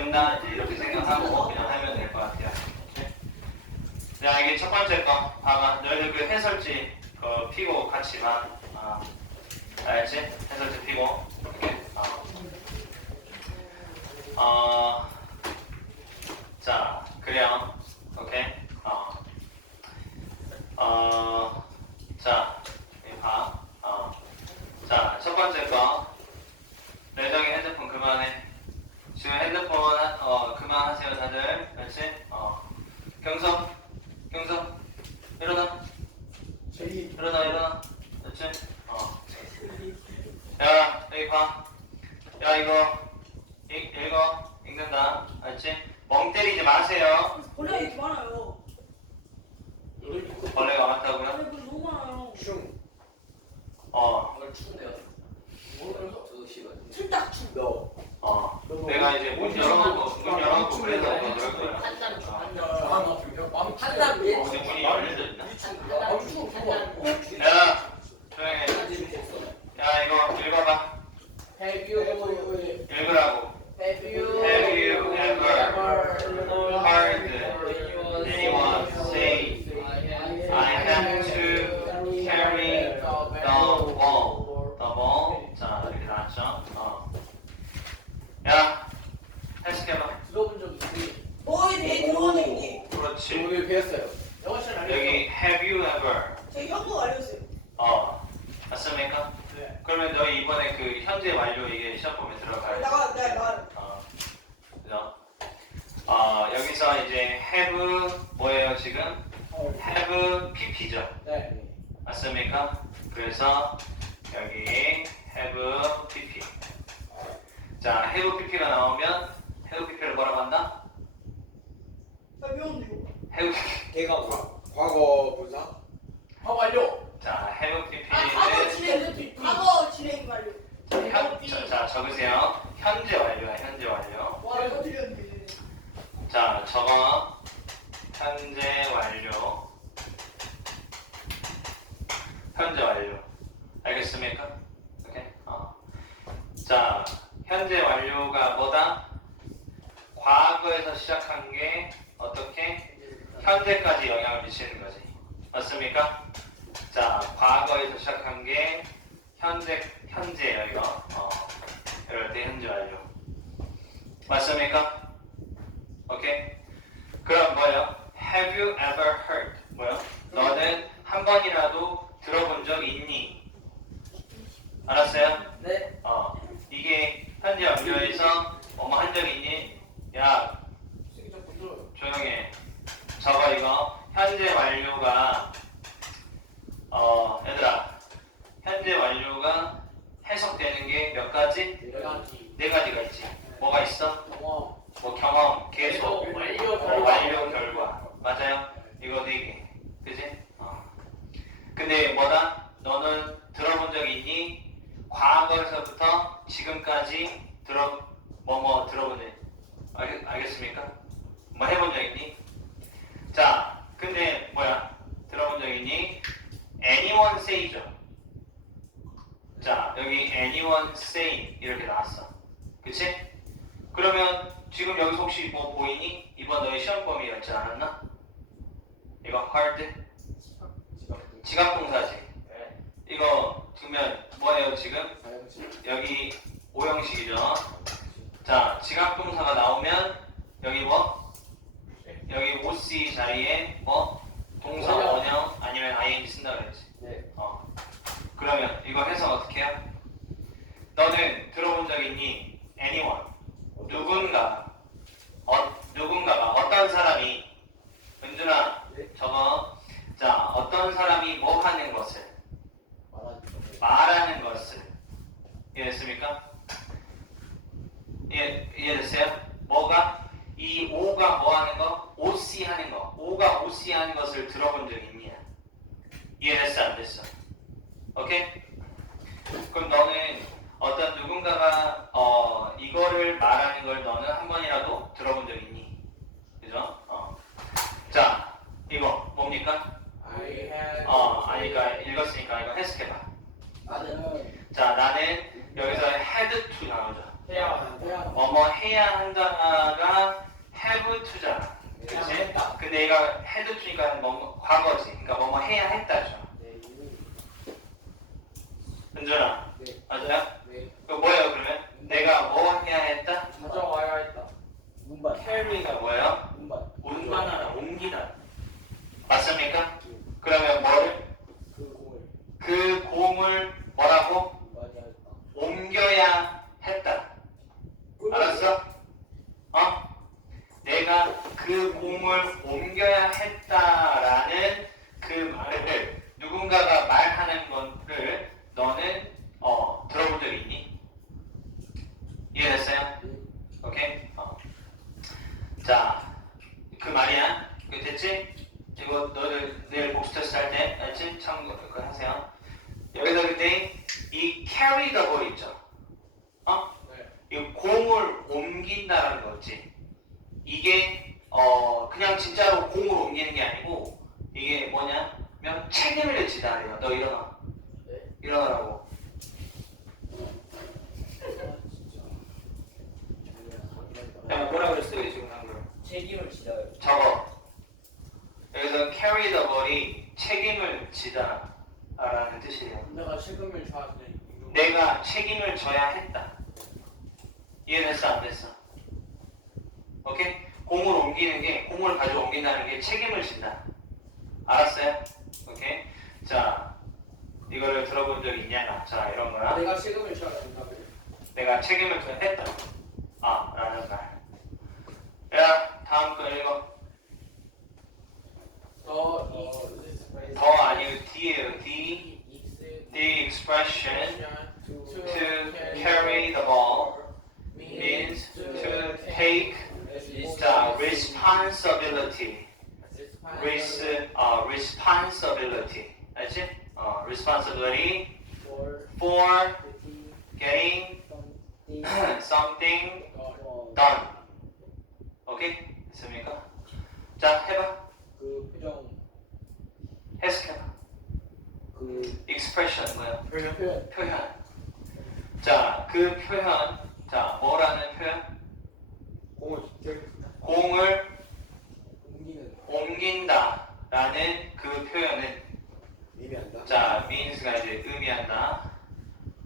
배운다 이렇게 생각하고 그냥 하면 될 것 같아요. 오케이? 자 이게 첫 번째 거 봐봐 너희들 그 해설지 그 피고 같이 봐. 어. 알지? 해설지 피고. 어. 어. 자 그래요. 오케이. 어. 어, 자, 봐. 어. 자, 첫 번째 거. 매정이 핸드폰 그만해. 지금 핸드폰, 하- 어, 그만하세요, 다들. 그렇지? 어. 경석. Oh, 그러면 너희 이번에 그 현재 완료 이게 시험 보면 들어가야 돼. 나가 나 나. 어, 그죠? 어, 여기서 이제 have 뭐예요 지금? have pp죠. 네. 맞습니까? 그래서 여기 have pp. 자, have pp가 나오면 have pp를 뭐라고 한다? 나 배웠는데 이거. have 과, 과거 분사. 아, 완료. 자, have 아 과거 pp는 진행. 과거 진행 완료. 현, 자, 자, 적으세요. 현재 완료야, 현재 완료. 와 이거 들렸는데. 자, 저거 현재 완료. 현재 완료. 알겠습니까? 오케이. 어. 자, 현재 완료가 뭐다? 과거에서 시작한 게 어떻게 현재까지 영향을 미치는 거지. 맞습니까? 자, 과거에서 시작한 게 현재 현재예요, 이거. 어. 이럴 때 현재 완료. 맞습니까? 오케이. 그럼 뭐예요? Have you ever heard? 뭐요? 너는 한 번이라도 들어본 적 있니? 알았어요? 네. 어. 이게 현재 완료에서 뭐뭐 한 적 있니? 야. 조용해. 저거 이거 현재 완료가 어 얘들아 현재 완료가 해석되는 게 몇 가지? 네 가지가 있지. 뭐가 있어? 뭐 경험, 계속, 완료, 어, 결과. 완료, 결과. 맞아. 이거 hard 지각 동사지. 네. 이거 두면 뭐예요 지금? 여기 오형식이죠. 자, 지각 동사가 나오면 여기 뭐? 여기 OC 자리에 뭐? 동사 원형. 원형 아니면 ing 쓴다 그랬지. 네. 어. 그러면 이거 해석 어떻게 해요? 너는 들어본 적 있니? anyone 누군가 어, 누군가가 어떤 사람이 은준아 네. 저거 자 어떤 사람이 뭐 하는 것을 말하는 것을 이해됐습니까? 이해, 이해됐어요? 뭐가? 이 오가 뭐 하는 거? OC 하는 거 오가 OC 하는 것을 들어본 적 있냐? 이해됐어 안 됐어? 오케이? 그럼 너는 어떤 누군가가 어 이거를 말하는 걸 너는 한 번이라도 들어본 적 있니? 그죠? 어. 자 이거 뭡니까? I had 어 아니까 읽었으니까 이거 해석해봐 나는 자 나는 여기서 had to 나오죠 해야 해야 뭐뭐 해야 한다가 have to잖아? 했다. 근데 얘가 had to니까 뭐 과거지 그러니까 뭐뭐 해야 했다죠 네. 은준아 네. 맞아요? 네. 그 뭐예요 그러면? 내가 뭐 해야 했다? 가져와야 했다. 문반. carry가 뭐예요? 문반. 운반하다 옮기다 맞습니까? 그러면 뭐를? 그 공을 그 공을 뭐라고? 문반이야 했다. 옮겨야 했다 알았어? 어? 내가 그 공을 옮겨야 했다라는 그 말을 누군가가 말하는 거를 너는 어 들어본 적 있니? 이해됐어요? 오케이? 어. 자, 그 말이야. 그 됐지? 이거 너를 내일 복수 테스트 할 때, 알지? 참고 그거 하세요. 여기서 그때 이 carry the ball 있죠? 어? 네. 이 공을 옮긴다라는 거지. 이게 어 그냥 진짜로 공을 옮기는 게 아니고 이게 뭐냐면 책임을 지다 그래요. 너 일어나. 네. 일어나라고. 야 뭐라 그랬어 요 지금 한글? 책임을 지다요. 적어. 여기서 carry the ball이 책임을 지다라는 뜻이에요. 내가 책임을 져야지. 내가 책임을 져야 했다. 이해됐어 안 됐어? 오케이? 공을 옮기는 게 공을 가지고 옮긴다는 게 책임을 진다. 알았어요? 오케이? 자 이거를 들어본 적 있냐? 자 이런 거야. 내가 책임을 져야 된다고요. 내가 책임을 져야 했다. 아 라는 말. 야 다음 거 읽어. responsibility. Res, uh, responsibility. 알지? 어, responsibility for getting something done. 오케이? 됐습니까? 자, 해봐. 그 표정 해석해봐. 그 expression 뭐야? 표현 표현. 자, 그 표현. 자, 뭐라는 표현? 공을 공을 옮기는 옮긴다 라는 그 표현은 의미한다. 자, means가 이제 의미한다.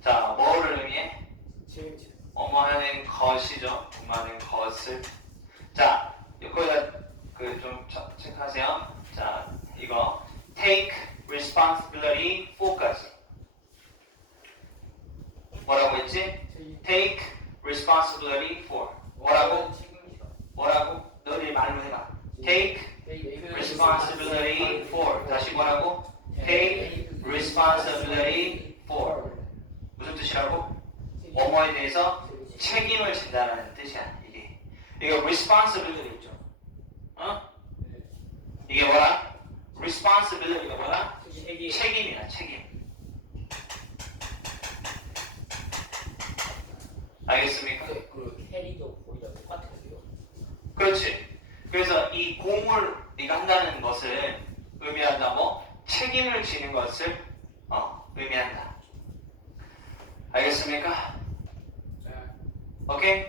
자, 뭐를 의미해? 책임지. 뭐뭐 하는 것이죠. 뭐하는 것을. 자, 여기다 그좀 체크하세요. 자, 이거 take responsibility for까지. 뭐라고 했지? take responsibility for. 뭐라고? 책임지다. 뭐라고? 너희 말로 해봐. take responsibility for. 다시 뭐라고? take responsibility for. 무슨 뜻이라고? 뭐뭐에 대해서 책임을 진다는 뜻이야 이게 이거 responsibility 있죠 어? 이게 뭐야? responsibility가 뭐야? 책임. 책임이야 책임 알겠습니까? 그 캐리도 거의 다 똑같은데요. 그렇지 그래서 이 공을 네가 한다는 것은 의미한다 뭐? 책임을 지는 것을 어, 의미한다 알겠습니까? 오케이?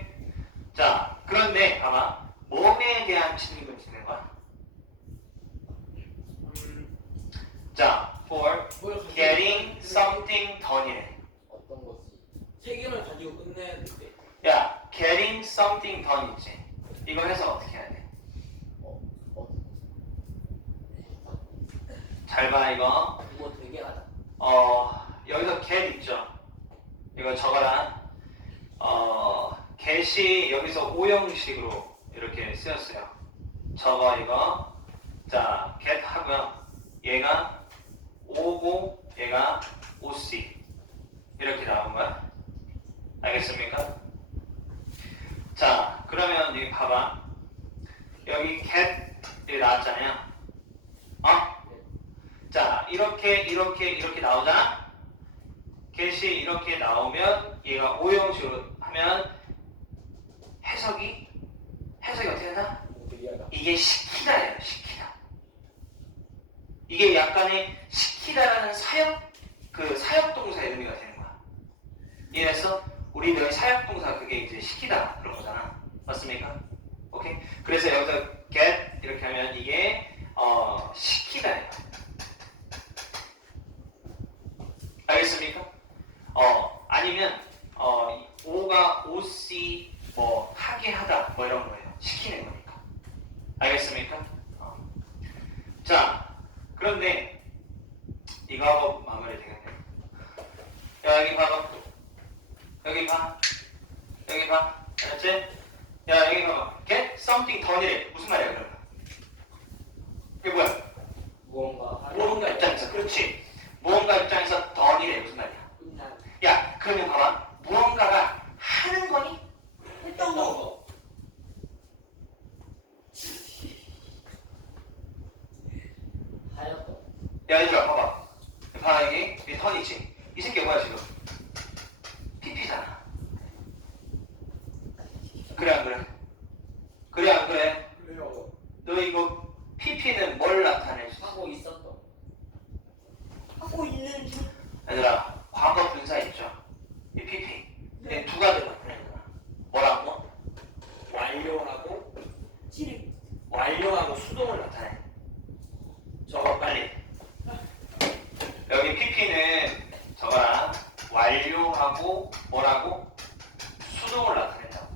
자, 그런데 봐봐. 몸에 대한 책임을 지는 거야? for 뭘 가지고 getting something done이래. 어떤 것이 책임을 가지고 끝내는데 야, getting something done 있지. 이거 해서 어떻게 해야 돼? 어, 어, 잘 봐, 이거. 그거 되게 하다. 어, 여기서 get 있죠? 이거 적어라. 어, get이 여기서 오형식으로 이렇게 쓰였어요. 적어, 이거. 자, get 하고요. 얘가 오고, 얘가 오씨. 이렇게 나온 거야. 알겠습니까? 자, 그러면 여기 봐봐. 여기 get이 나왔잖아요. 이렇게, 이렇게, 이렇게 나오잖아? get이 이렇게 나오면 얘가 오형식으로 하면 해석이, 해석이 어떻게 된다? 무리하다. 이게 시키다예요, 시키다. 이게 약간의 시키다라는 사역, 그 사역 동사의 의미가 되는 거야. 이래서 우리들의 사역 동사 그게 이제 시키다 그런 거잖아. 맞습니까? 오케이? 그래서 여기서 get 이렇게 하면 이게 어, 시키다예요. 알겠습니까? 어, 아니면 어, 오가 오씨 뭐 하게 하다 뭐 이런 거예요. 시키는 거니까. 알겠습니까? 어. 자, 그런데 이거 하고 마무리 되겠네. 야, 여기 봐봐. 여기 봐. 여기 봐. 알았지? 야, 여기 봐봐. Get something done이래. 무슨 말이야, 그러면? 이게 뭐야? 무언가 무언가 입장에서. 그렇지. 무언가 입장에서 done이래. 무슨 말이야? 그러면 봐봐. 무언가가 하는 거니? 했던 거. 야, 얘들아, 봐봐. 봐봐, 여기. 이 턴이지. 이 새끼 뭐야, 지금? PP잖아. 그래, 안 그래? 그래, 안 그래? 그래요. 너 이거 PP는 뭘 나타내지? 하고 있었던 하고 있는 중. 얘들아, 과거 분사 있죠? 이 PP. 네. 이두 가지로 나타내잖아. 뭐라고? 완료하고 진행. 완료하고 수동을 나타내. 적어, 빨리. 여기 PP는 적어라. 완료하고 뭐라고? 수동을 나타낸다고.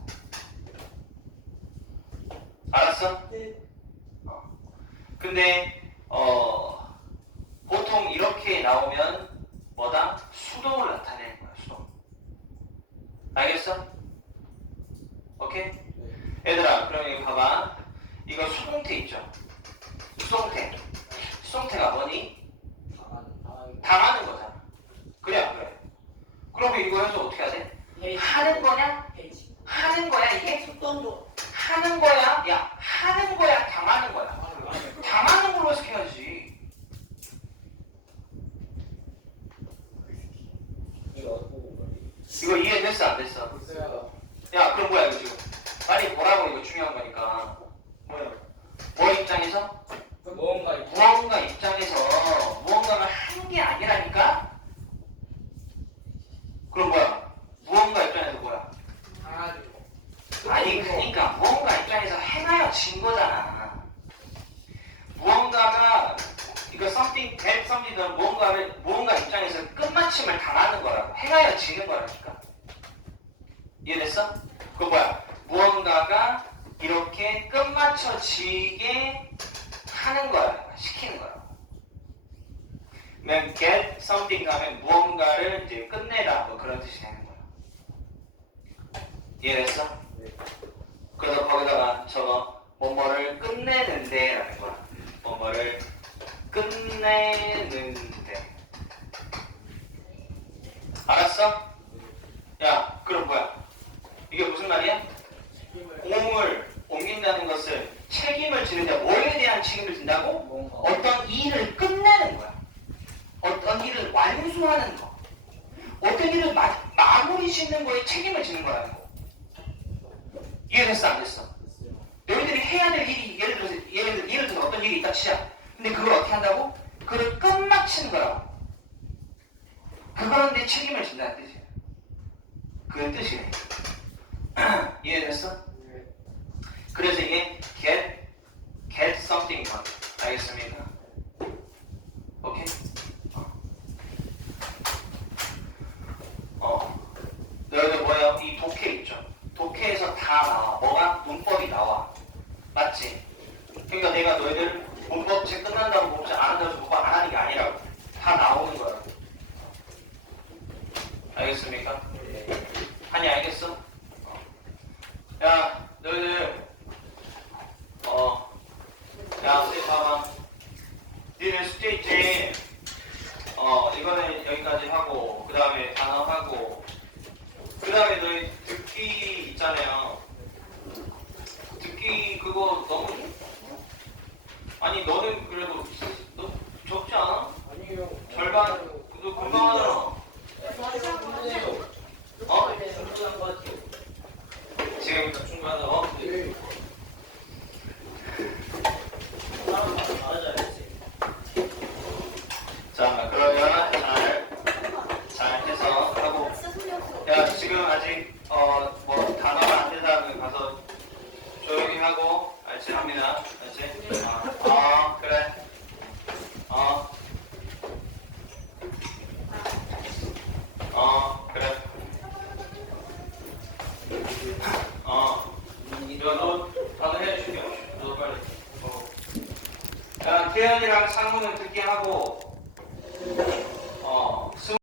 알았어? 네. 근데 어 보통 이렇게 나오면 뭐다? 수동을 나타내는 거야 수동 알겠어? 오케이? 얘들아 그럼 여기 봐봐 이거 수동태 있죠? 수동태 수동태가 뭐니? 당하는 거잖아 그래 안 그래? 그러면 이거 해서 어떻게 해야 돼? 하는 거냐? 하는 거야 이게? 하는 거야? 야 하는 거야 당하는 거야? 하는 거 당하는 걸로 해석해야지 이거 이해됐어 안 됐어? 글쎄요. 야 그럼 뭐야 이거 지금 빨리 보라고 이거 중요한 거니까 뭐야 뭐 입장에서 무언가 이 무언가 입장에서 무언가를 하는 게 아니라니까 그럼 뭐야 무언가 입장에서 뭐야 당하는 거 아니 그러니까 무언가 입장에서 행하여 진 거잖아 무언가가 이거 something that something은 무언가를 무언가 끝마침을 당하는 거라고 행하여 지는 거라니까. 이해됐어? 그 뭐야? 무언가가 이렇게 끝마쳐지게 하는 거야. 시키는 거라고 그러면 get something 하면 무언가를 이제 끝내다 뭐 그런 뜻이 되는 거야. 이해됐어? 그래서 거기다가 저거 뭐뭐를 끝내는데 라는 거야. 뭐뭐를 끝내는데 알았어? 야 그럼 뭐야 이게 무슨 말이야? 공을 옮긴다는 것은 책임을 지는데 뭐에 대한 책임을 진다고? 어떤 일을 끝내는 거야 어떤 일을 완수하는 거 어떤 일을 마, 마무리 짓는 거에 책임을 지는 거라는 거 이해됐어 안 됐어? 너희들이 해야 될 일이 예를 들어서 예를 들어 예를 들어 어떤 일이 있다 치자. 근데 그걸 어떻게 한다고? 그걸 끝마치는 거라고. 그거는 내 책임을 진다는 뜻이야. 그 뜻이래. 이해됐어? 그래서 야, 우리 봐봐. 니네 숙제 있지? 어, 이거는 여기까지 하고, 그 다음에 단어 하고, 그 다음에 너희 듣기 있잖아요. 듣기 그거 너무. 아니, 너는 그래도 너 적지 않아? 아니요. 절반, 너 금방 하더라